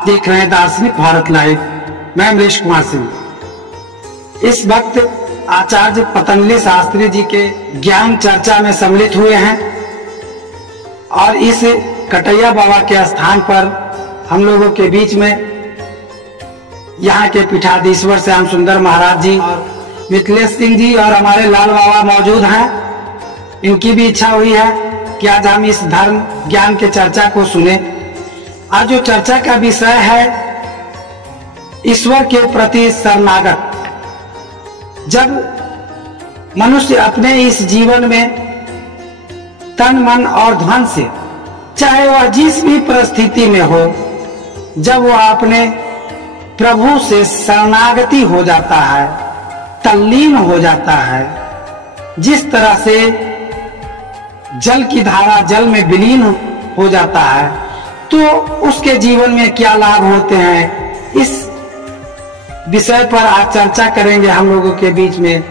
आप देख रहे हैं दार्शनिक भारत लाइव। मैं अमरीश कुमार सिंह। इस वक्त आचार्य पतंजलि शास्त्री जी के ज्ञान चर्चा में सम्मिलित हुए हैं और इस कटैया बाबा के स्थान पर हम लोगों के बीच में यहाँ के पीठाधीश्वर श्याम सुंदर महाराज जी और मिथिलेश सिंह जी और हमारे लाल बाबा मौजूद हैं। इनकी भी इच्छा हुई है कि आज हम इस धर्म ज्ञान के चर्चा को सुने। आज जो चर्चा का विषय है ईश्वर के प्रति शरणागत। जब मनुष्य अपने इस जीवन में तन मन और धन से, चाहे वह जिस भी परिस्थिति में हो, जब वह अपने प्रभु से शरणागति हो जाता है, तल्लीन हो जाता है, जिस तरह से जल की धारा जल में विलीन हो जाता है, तो उसके जीवन में क्या लाभ होते हैं, इस विषय पर आज चर्चा करेंगे हम लोगों के बीच में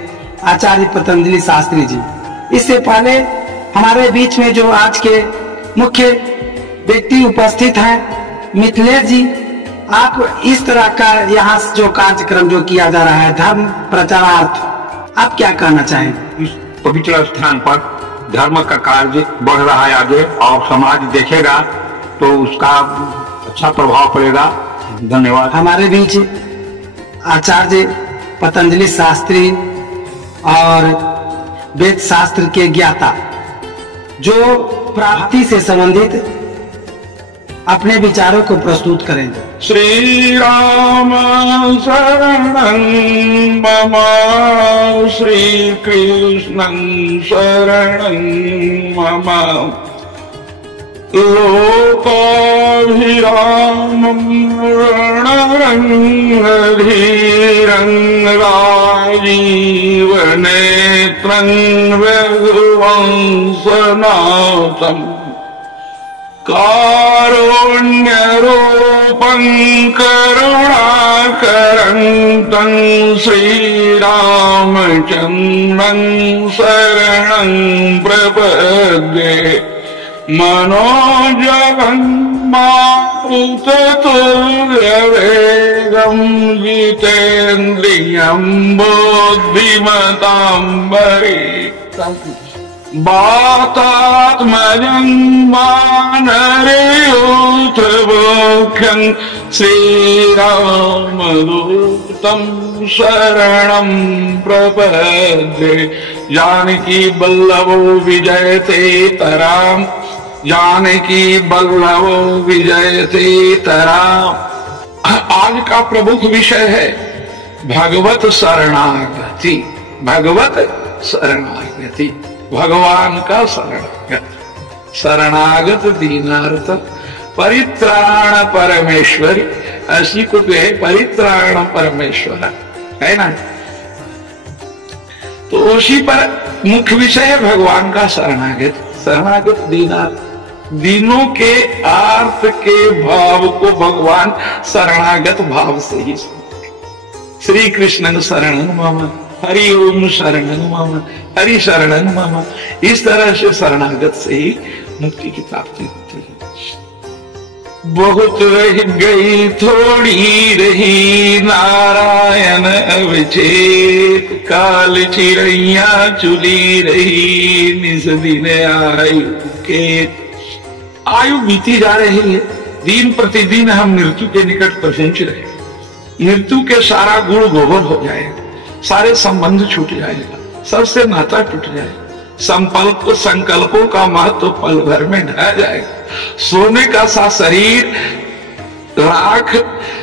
आचार्य पतंजलि शास्त्री जी। इससे पहले हमारे बीच में जो आज के मुख्य व्यक्ति उपस्थित हैं, मिथिलेश जी, आप इस तरह का यहाँ जो कार्यक्रम जो किया जा रहा है धर्म प्रचारार्थ, आप क्या कहना चाहेंगे? इस पवित्र स्थान पर धर्म का कार्य बढ़ रहा है आगे, और समाज देखेगा तो उसका अच्छा प्रभाव पड़ेगा। धन्यवाद। हमारे बीच आचार्य पतंजलि शास्त्री और वेद शास्त्र के ज्ञाता जो प्राप्ति से संबंधित अपने विचारों को प्रस्तुत करेंगे। श्री राम शरणं मम, श्री कृष्णं शरणं मम, लोकाभिरामं रणरंगधीरं राजीवनेत्रं रघुवंशनाथम्, कारुण्यरूपं करुणाकरं तं श्रीरामचन्द्रं शरणं प्रपद्ये। मनोजवं मारुततुल्यवेगं जितेन्द्रियं बुद्धिमतां वरिष्ठम्, वातात्मजं वानरयूथमुख्यं श्रीरामदूतं शरणं प्रपद्ये। जानकी वल्लभो विजयते तराम, जानकी वल्लभो विजयते तराम। आज का प्रमुख विषय है भगवत शरणागति। भगवत शरणागति, भगवान का शरणागत। शरणागत दीनार्थ परित्राण परमेश्वरी, ऐसी को है परित्राण परमेश्वर, है ना। तो उसी पर मुख्य विषय है भगवान का शरणागत। शरणागत दीनार्थ, दीनों के आर्थ के भाव को भगवान शरणागत भाव से ही श्री कृष्ण शरणं मम, हरि ओम शरणं मम, हरि शरणं मम, इस तरह से शरणागत से ही मुक्ति की प्राप्ति होती है। बहुत रह गई थोड़ी रही नारायण अवचेत, काल चिड़ैया चुली रही निज दिन आयु केत। आयु बीती जा रही है, दिन प्रतिदिन हम मृत्यु के निकट पहुंच रहे हैं। मृत्यु के सारा गुण गोबर हो जाएगा, सारे संबंध छूट जाएगा, सबसे नाता टूट जाएगा, संकल्पों का महत्व पल भर में ढह जाएगा। सोने का सा शरीर राख,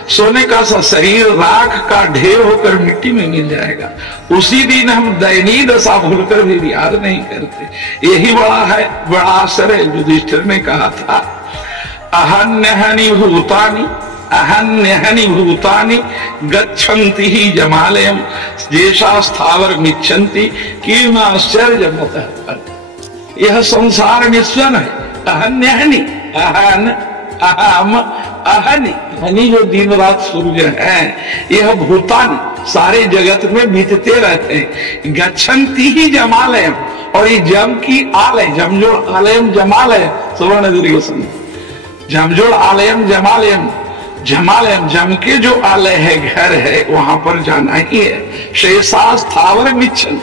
सोने का सा शरीर राख का ढेर होकर मिट्टी में मिल जाएगा। उसी दिन हम दयनीय दशा भूलकर भी याद नहीं करते। यही बड़ा आश्चर्य युधिष्ठिर ने कहा था, अहन्यहनि भूतानि, अहन्यहनि भूतानि गच्छन्ति ही जमालयम, जैसा स्थावर मिच्छन्ति कीर्णाश्चर्यमतः। यह संसार निस्वन है। अहन्यहनि, अहन अहम अहनि, हनि जो दिन रात सूर्य है, यह भूतान सारे जगत में बीतते रहते हैं। गच्छन्ति ही जमालयम, और ये जम की आलय, जमजोड़ आलयम जमालय, सुवर्ण दीर्घ जमजोड़ आलयम जमालयम, जमालयन जम के जो आलय है, घर है, वहां पर जाना ही है। शेषा स्थावर मिच्छन,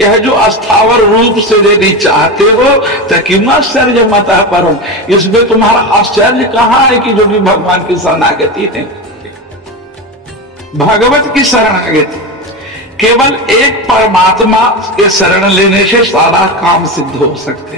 यह जो अस्थावर रूप से यदि चाहते हो तो क्यों आश्चर्य मत परम, इसमें तुम्हारा आश्चर्य कहाँ है कि जो भी भगवान की शरणागति है, भगवत की शरणागति, केवल एक परमात्मा के शरण लेने से सारा काम सिद्ध हो सकते,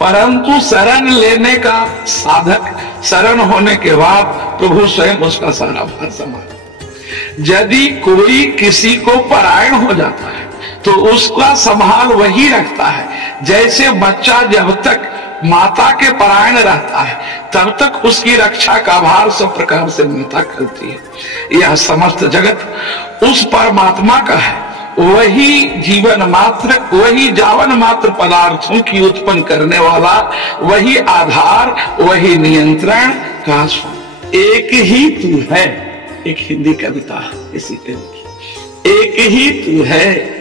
परंतु शरण लेने का साधक शरण होने के बाद प्रभु स्वयं उसका सारा भार संभाल। यदि कोई किसी को परायण हो जाता है तो उसका संभाल वही रखता है। जैसे बच्चा जब तक माता के परायण रहता है तब तक उसकी रक्षा का भार सब प्रकार से माता करती है। यह समस्त जगत उस परमात्मा का है, वही जीवन मात्र, वही जावन मात्र पदार्थों की उत्पन्न करने वाला, वही आधार, वही नियंत्रण का स्वामी। एक ही तू है, एक हिंदी कविता इसी के लिखी, एक ही तू है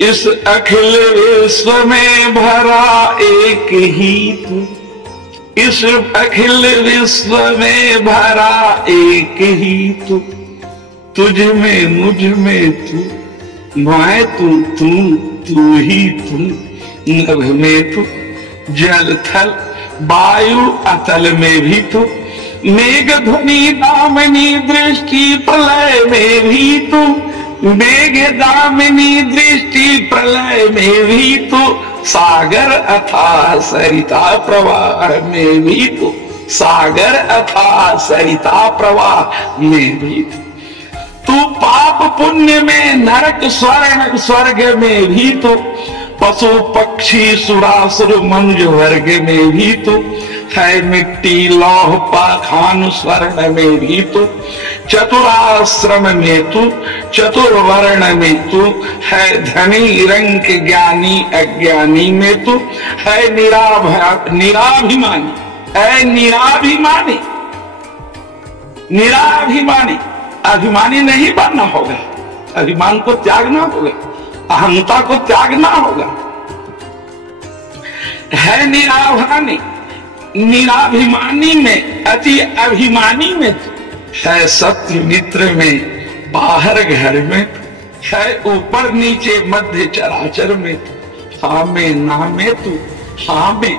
इस अखिल विश्व में भरा, एक ही तू इस अखिल विश्व में भरा, एक ही तू, तुझ में मुझ में तू, मैं तू ही तू, नभ में तू, जल थल वायु अतल में भी तू, मेघ ध्वनि दामिनी दृष्टि प्रलय में भी तू, मेघ दामिनी दृष्टि प्रलय में भी तू, सागर अथाह सरिता प्रवाह में भी तू, सागर अथाह सरिता प्रवाह में भी तू, तू पाप पुण्य में नरक स्वर्ण स्वर्ग में भी तू, पशु पक्षी सुरासुर मनुष्य वर्ग में भी तू, है मिट्टी लौह पाखान स्वर्ण में भी तू, चतुराश्रम में तू, चतुर्वर्ण में तू, है धनी रंग ज्ञानी अज्ञानी में तू, है निराभिमानी, है निराभिमानी, निराभिमानी, अभिमानी नहीं बनना होगा, अभिमान को त्यागना होगा, अहंता को त्यागना होगा। है निराभिमानी, निराभिमानी में, अति अभिमानी में, है सत्य मित्र में, बाहर घर में, है ऊपर नीचे मध्य चराचर में, हाँ में ना में तू, हाँ में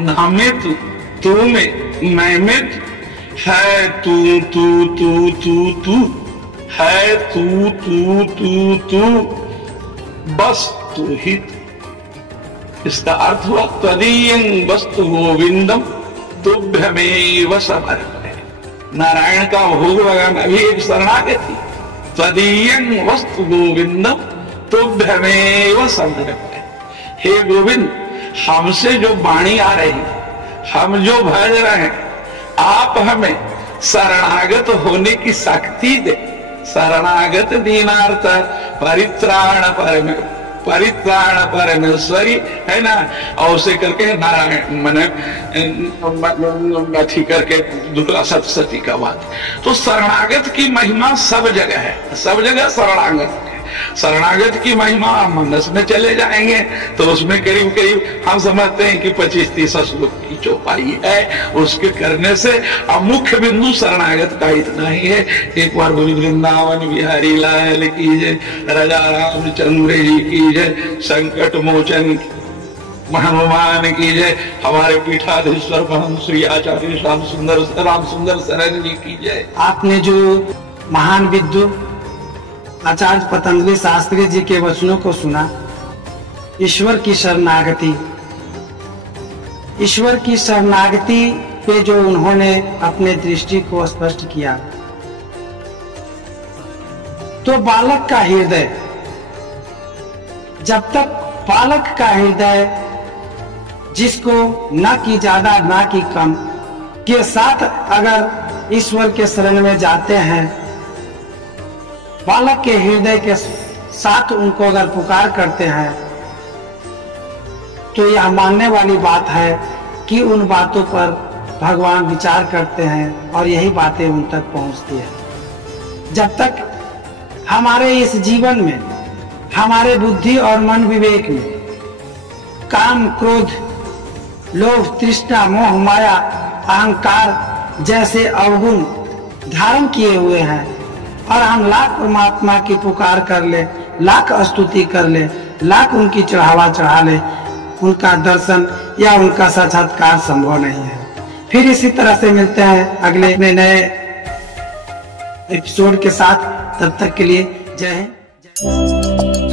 ना में तू में मैं तू, है तू है तू बस तू ही तू। इसका अर्थ हुआ त्वदीयं वस्तु गोविंदम तुभ्यमेव समर्पये। नारायण का भोग लगाना भी एक शरणागति। त्वदीयं वस्तु गोविंदम तुभ्यमेव समर्पये। हे गोविंद, हमसे जो वाणी आ रही, हम जो भज रहे हैं, आप हमें शरणागत होने की शक्ति दे। शरणागत दीनार्थ परित्राण परमेश्वरी, है ना। और उसे करके नारायण मन अथी करके दूसरा सप्तशती का बात। तो शरणागत की महिमा सब जगह है, सब जगह शरणागत है। शरणागत की महिमा मनस में चले जाएंगे तो उसमें करीब करीब हम समझते हैं कि 25-30 श्लोक की चौपाई है। उसके करने से मुख्य बिंदु शरणागत का इतना ही है। एक बार बोली वृंदावन बिहारी लाल की जय, राजा रामचंद्र जी की जय, संकट मोचन हनुमान की जय, हमारे पीठाधीश्वर परम श्री आचार्य राम सुंदर शरण जी की जय। आपने जो महान विद्वान आचार्य पतंजलि शास्त्री जी के वचनों को सुना, ईश्वर की शरणागति, ईश्वर की शरणागति पे जो उन्होंने अपने दृष्टि को स्पष्ट किया, तो बालक का हृदय, जब तक बालक का हृदय जिसको न कि ज्यादा न कि कम के साथ अगर ईश्वर के शरण में जाते हैं, बालक के हृदय के साथ उनको अगर पुकार करते हैं, तो यह मानने वाली बात है कि उन बातों पर भगवान विचार करते हैं और यही बातें उन तक पहुंचती है। जब तक हमारे इस जीवन में, हमारे बुद्धि और मन विवेक में काम, क्रोध, लोभ, तृष्णा, मोह, माया, अहंकार जैसे अवगुण धारण किए हुए हैं और हम लाख परमात्मा की पुकार कर ले, लाख स्तुति कर ले, लाख उनकी चढ़ावा चढ़ा ले, उनका दर्शन या उनका साक्षात्कार संभव नहीं है। फिर इसी तरह से मिलते हैं अगले अपने नए एपिसोड के साथ। तब तक के लिए जय हिंद।